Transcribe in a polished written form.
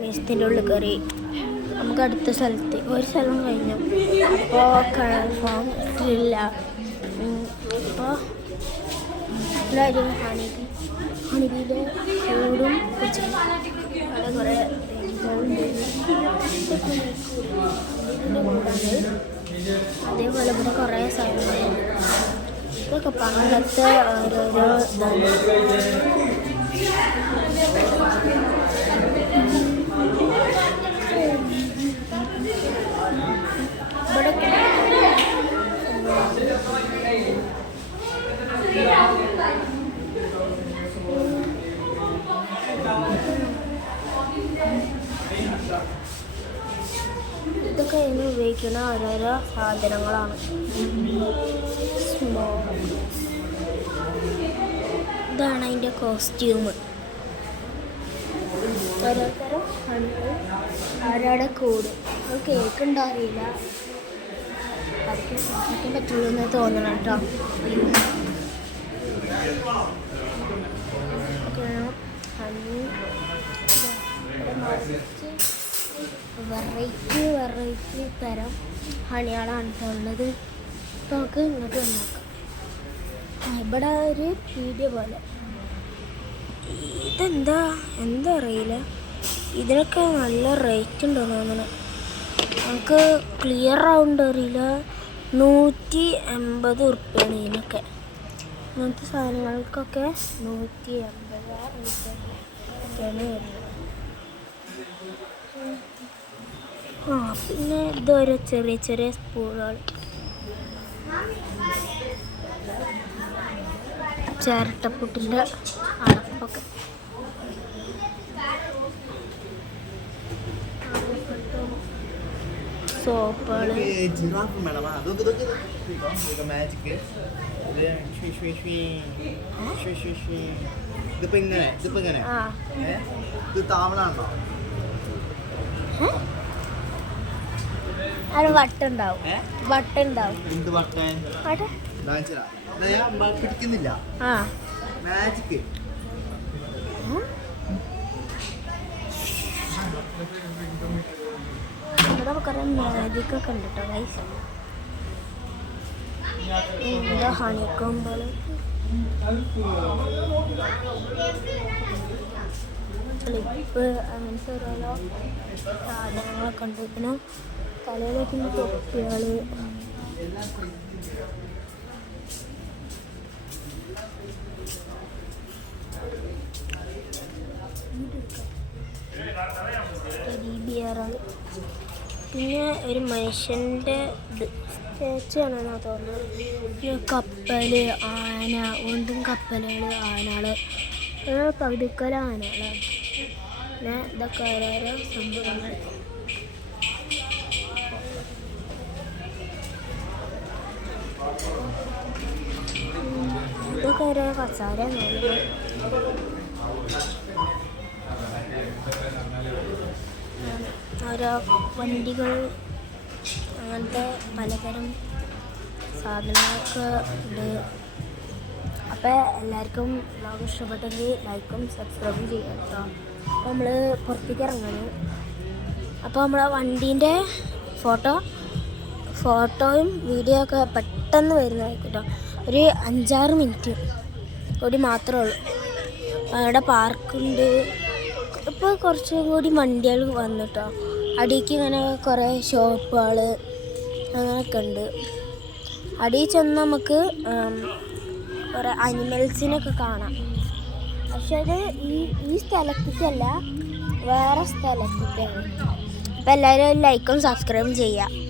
മ്യൂസിയത്തിൻ്റെ ഉള്ളിൽ കയറി നമുക്ക് അടുത്ത സ്ഥലത്ത് ഒരു സ്ഥലം കഴിഞ്ഞു. അപ്പോൾ കൺഫേം ഇല്ല. അപ്പോൾ എല്ലാവരും ഹണിബിയുടെ കൂടും കുറിച്ച് അവിടെ കുറേ അതേപോലെ ഇവിടെ കുറേ സാധനങ്ങളുണ്ട്. ഇതൊക്കെ പണ്ടത്തെ ഓരോരോ ഇതൊക്കെ ഇന്ന് ഉപയോഗിക്കുന്ന ഓരോരോ സാധനങ്ങളാണ്. ഇതാണ് അതിൻ്റെ കോസ്റ്റ്യൂം. ഓരോരുത്തരും ആരുടെ കൂട് അത് കേൾക്കുന്നുണ്ടോ അറിയില്ല. അതൊക്കെ ശ്രദ്ധിക്കാൻ പറ്റുള്ളൂ എന്ന് തോന്നണം കേട്ടോ. വെറൈറ്റി തരം ഹണികളാണ് ഉള്ളത്. ഇപ്പോൾ നമുക്ക് ഇങ്ങോട്ട് നോക്കാം. ഇവിടെ ഒരു വീഡിയോ പോലെ എന്താ അറിയില്ല. ഇതിനൊക്കെ നല്ല റേറ്റ് ഉണ്ടെന്ന് തോന്നുന്നു. നമുക്ക് ക്ലിയർ ആവുന്നുണ്ട് അറിയില്ല. 180 ഉറുപ്പ്യാണ് ഇതിനൊക്കെ. ഇങ്ങനത്തെ സാധനങ്ങൾക്കൊക്കെ 180 ഒക്കെയാണ് വരുന്നത്. പിന്നെ ഇതൊരു ചെറിയ സ്പൂണുകൾ, ചിരട്ടപ്പുട്ടിൻ്റെ അടപ്പൊക്കെ. സോപ്പുകൾ, അത് വട്ടുണ്ടാവും. ഇവിടെ കുറേ മാജിക്കൊക്കെ ഉണ്ട് കേട്ടോ ഗൈസ്. എന്താ ഹണിക്കൊമ്പുകൾ, ക്ലിപ്പ്, അങ്ങനത്തെ ഓരോരോ സാധനങ്ങളൊക്കെ ഉണ്ട്. പിന്നെ തലയിലേക്ക് തൊപ്പികൾ, ബിയറുകൾ, പിന്നെ ഒരു മനുഷ്യൻ്റെ സ്റ്റാച്ചു ആണെന്നാ തോന്നുന്നത്. കപ്പൽ, ആന, ഒന്നും കപ്പലുകൾ, ആനകൾ, പകുതിക്കല ആനകളാണ്. പിന്നെ ഇതൊക്കെ ഓരോരോ സംഭവങ്ങൾ. ഇതൊക്കെ ഓരോ കസാര ഓരോ വണ്ടികൾ, അങ്ങനത്തെ പലതരം സാധനങ്ങളൊക്കെ ഉണ്ട്. അപ്പോൾ എല്ലാവർക്കും വ്ളോഗ് ഇഷ്ടപ്പെട്ടെങ്കിൽ ലൈക്കും സബ്സ്ക്രൈബും ചെയ്യാം കേട്ടോ. അപ്പോൾ നമ്മൾ പുറത്തേക്ക് ഇറങ്ങണം. അപ്പോൾ നമ്മളെ വണ്ടീൻ്റെ ഫോട്ടോയും വീഡിയോ ഒക്കെ പെട്ടെന്ന് വരുന്നതായിരിക്കും കേട്ടോ. ഒരു 5-6 മിനിറ്റ് കൂടി മാത്രമേ ഉള്ളൂ. അവിടെ പാർക്കുണ്ട്. ഇപ്പോൾ കുറച്ചും കൂടി വണ്ടികൾ വന്നിട്ടോ. അടിക്ക് ഇങ്ങനെ കുറേ ഷോപ്പുകൾ അങ്ങനെയൊക്കെ ഉണ്ട്. അടിയിൽ ചെന്ന് നമുക്ക് കുറേ അനിമൽസിനൊക്കെ കാണാം. പക്ഷെ അത് ഈ സ്ഥലത്തേക്കല്ല, വേറെ സ്ഥലത്തേക്കാണ്. അപ്പോൾ എല്ലാവരും ലൈക്കും സബ്സ്ക്രൈബും ചെയ്യുക.